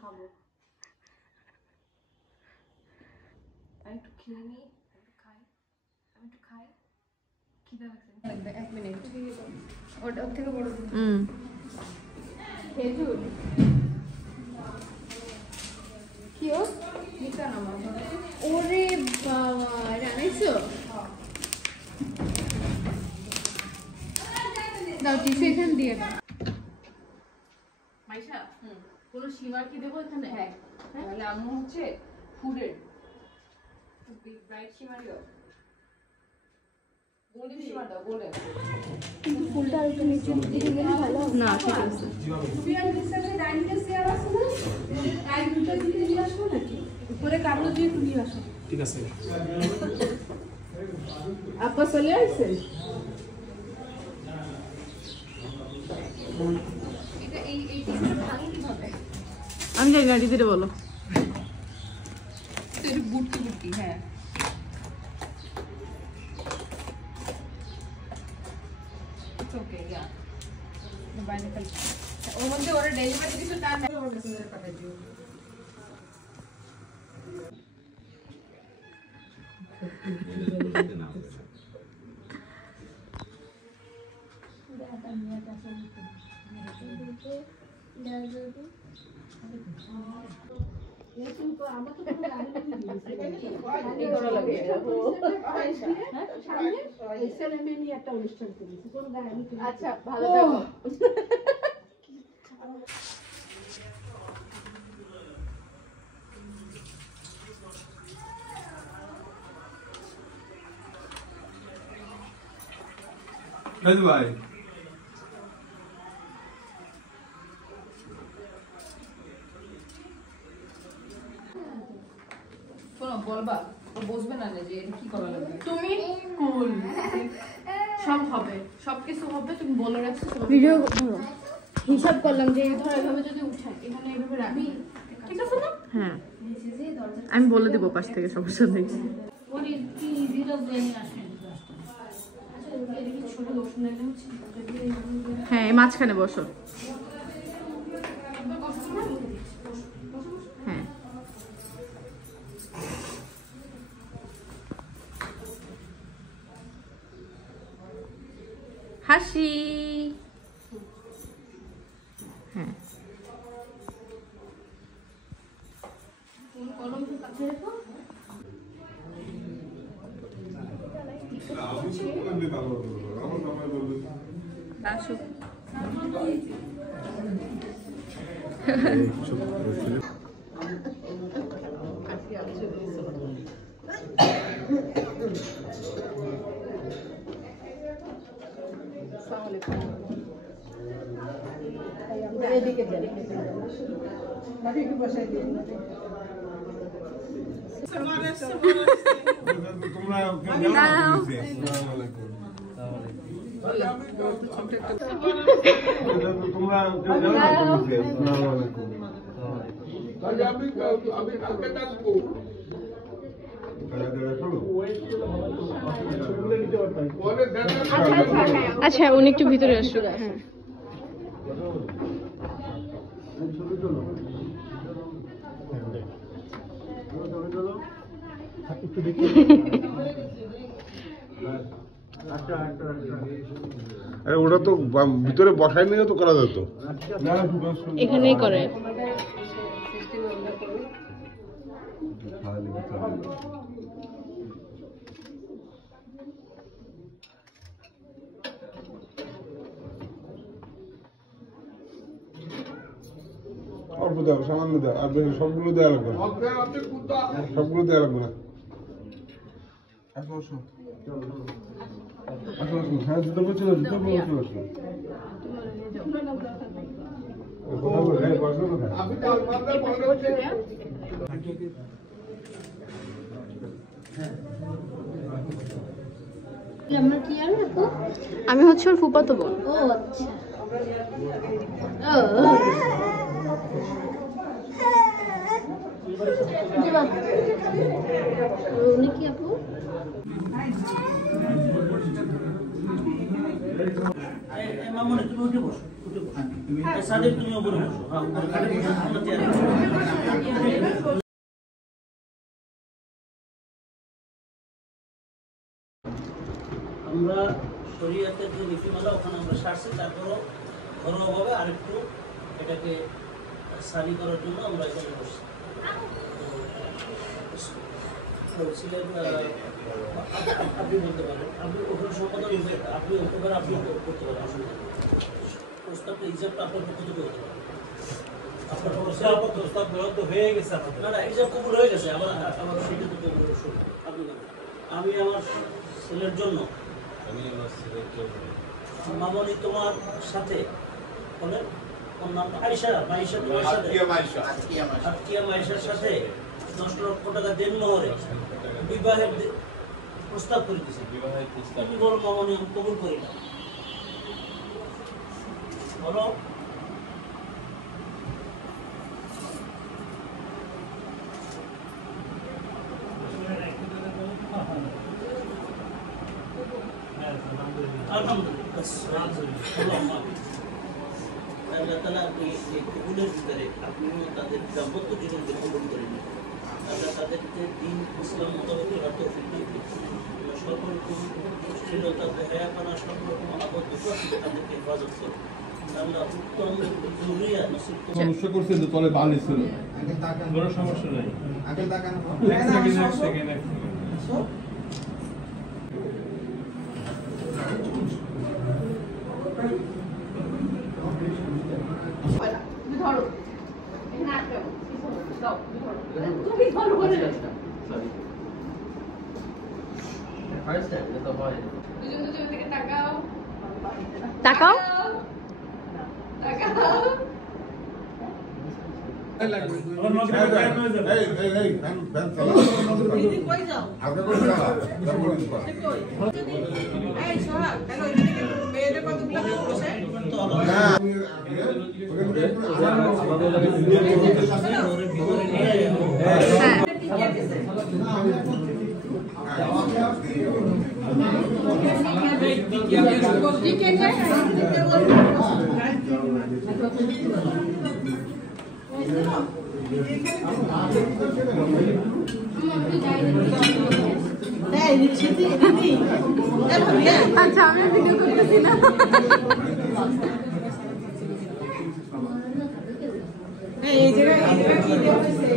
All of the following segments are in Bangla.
খাবো। আমি একটু খেয়ে নিই, একটু খাই, আমি একটু খাই, খিদা লাগছে। 1 মিনিট ওর থেকে বড় খেজুর কি ও নিকা নামা ওরে বাবা জানিছো দাও টিস্যু এখানে দিয়ে দাও মাইশা কোনো সীমা কি দেবো এখানে হ্যাঁ তাহলে আম্মু হচ্ছে ফুডের ব্রাইট সীমারিও গোল্ডেন সীমা দাও গোল্ডেন কিন্তু ফুলটা আর একটু নিচে দিকে গেলে ভালো না ঠিক আছে সুবিয়ার নিচে ডাইনিং চেয়ার আছে না এই দুটো দিকে নিয়ে আসো নাকি উপরে কাপড় দিয়ে তুলি আসো ঠিক আছে আপা চলে আসছে এটা এই টিস্যুটা ভাঙি কিভাবে আমি জানি না দিতে বলো তো এটা বুটকি বুটকি হ্যাঁ ওকে ইয়া বাইরে কাল ওর মধ্যে ওরা ডেলিভারি দিছে তার না ওর মেসেঞ্জারে পাঠিয়ে দিও আচ্ছা ভালো থাকো ভাই শোনো বলবা ও বুঝবে না যে এটা কি করা লাগবে তুমি কুল সব হবে সবকিছু হবে তুমি বলে রাখছো ভিডিও ধরো হিসাব করলাম যে এই ধর এভাবে যদি উঠাই এখানে এইভাবে রাখি ঠিক আছে না হ্যাঁ আমি বলে দেব পাশ থেকে সমস্যা নেই ওরে কি জিরো ব্রেন আসে হ্যাঁ মাঝখানে বসো হ্যাঁ হাসি হ্যাঁ আসো এদিকে যাই বাকি কি বসাই দিই তোমরা আচ্ছা উনি একটু ভিতরে আসুন হ্যাঁ ওটা তো ভিতরে বসাই নিয়ে তো করা যেত এখানেই করে অল্প দাও সামান্য দাও আর সবগুলো দেওয়া লাগবে সবগুলো দেওয়া লাগবে না আসো আসো আসো আসো হ্যাঁ জুতো পরে চলে জুতো পরে চলে আসো আমি হচ্ছে ওর ফুফাতো বোন ও আচ্ছা উনি কি আপু মামনি তুমি উঠে বসো সাদেক তুমি উপরে বসো। হ্যাঁ, উপরে খাটে বসো, তোমরা চেয়ারে বসো। আমরা শরীয়তের যে নীতিমালা ওখানে আমরা সারছি, তারপরও ঘরোয়াভাবে আরেকটু এটাকে সারি করার জন্য আমরা এখানে বসছি। বলছিলেন আপনি বলতে পারেন, আপনি ওখানে সম্পাদন আপনি হতে পারেন, আপনি করতে পারেন। আসলে প্রস্তাবটা এক্সামটা আপনার পক্ষ থেকে হতে পারে। আপনার প্রস্তাব বরাদ্দ হয়ে গেছে, না না এক্সাম কবুল হয়ে গেছে, আবার সেটা তো কবুল শুরু। আপনি আমি আমার ছেলের জন্য মামনি তোমার সাথে বলেন ওর নাম আয়েশা, মাইশা তোমার সাথে আতকিয়া মাইশার সাথে 10 লক্ষ টাকা দেনমোহরে বিবাহের প্রস্তাব করে দিয়েছে। তুমি বলো মামনি আমি কবুল করি না, বলো। তাদের দাম্পত্য জীবনকে কবুল করে নিন, তাদেরকে দিন ইসলাম মোতাবেক সর্বরকম স্থিরতা দয়াপানা সর্বরকম আবদ্ধ তাদেরকে হেফাজত করে আল্লাহ উত্তম জরুরিয়া নসিব সমস্যা করছে তো তলে বালি ছিল কোনো সমস্যা নাই। আগে তাকান তুমি ধরো এখানে আটকে দাও, তুমি ধরো বলে দুজন দুজন থেকে তাকাও তাকাও তাকাও। আচ্ছা আমি ভিডিও করতেছি না। এই জায়গায় কি দেওয়া হয়েছে?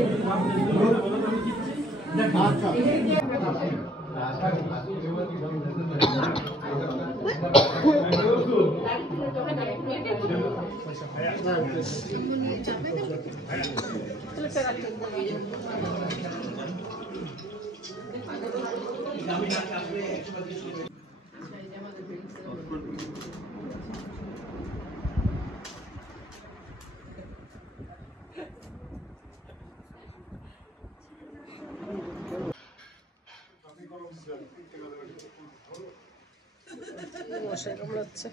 মশাই কামড়াচ্ছে।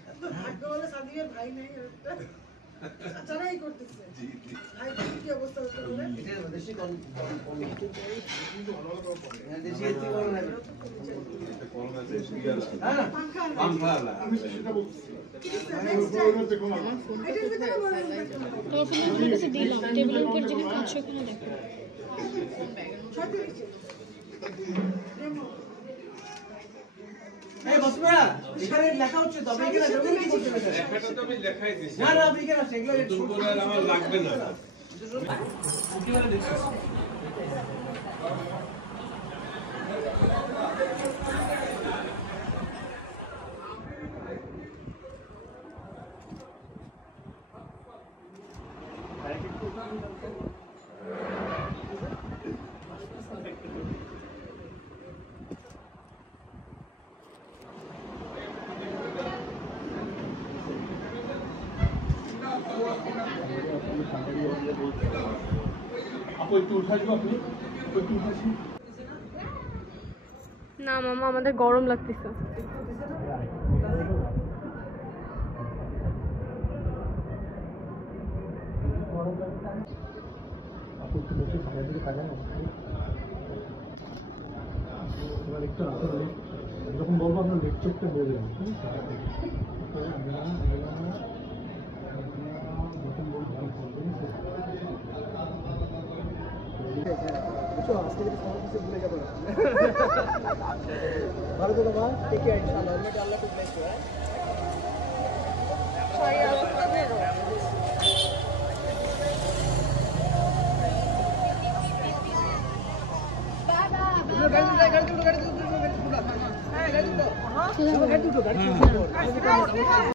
ভাই নাই চারাই করতেছে ভাই কি অবস্থা হচ্ছে বলে এটা দেশি কোন কমিটি দেশি এতে কোন না এটা কোন আছে হ্যাঁ পাঙ্খা না আমি সেটা বলছি তোর ফোনে কাছে দিলাম টেবিলের উপর যেখানে আছে ওখানে দেখো। এই বসবা এখানে লেখা হচ্ছে তবে এখানে জমি কি করতে হবে লেখাটা তো আমি লেখাই দিছি না না আপনি এখানে আসেন এগুলো নতুন করে আর আমার লাগবে না না মামা আমাদের গরম লাগতেছে। যখন বলবো আপনার লেকচারটা হয়ে যাবে। তো আজকে যদি সব কিছু ভুলে যাবো ভালো তো বাবা টেক কেয়ার ইনশাআল্লাহ আল্লাহ খুব ব্লেস করে গাড়ি দুটো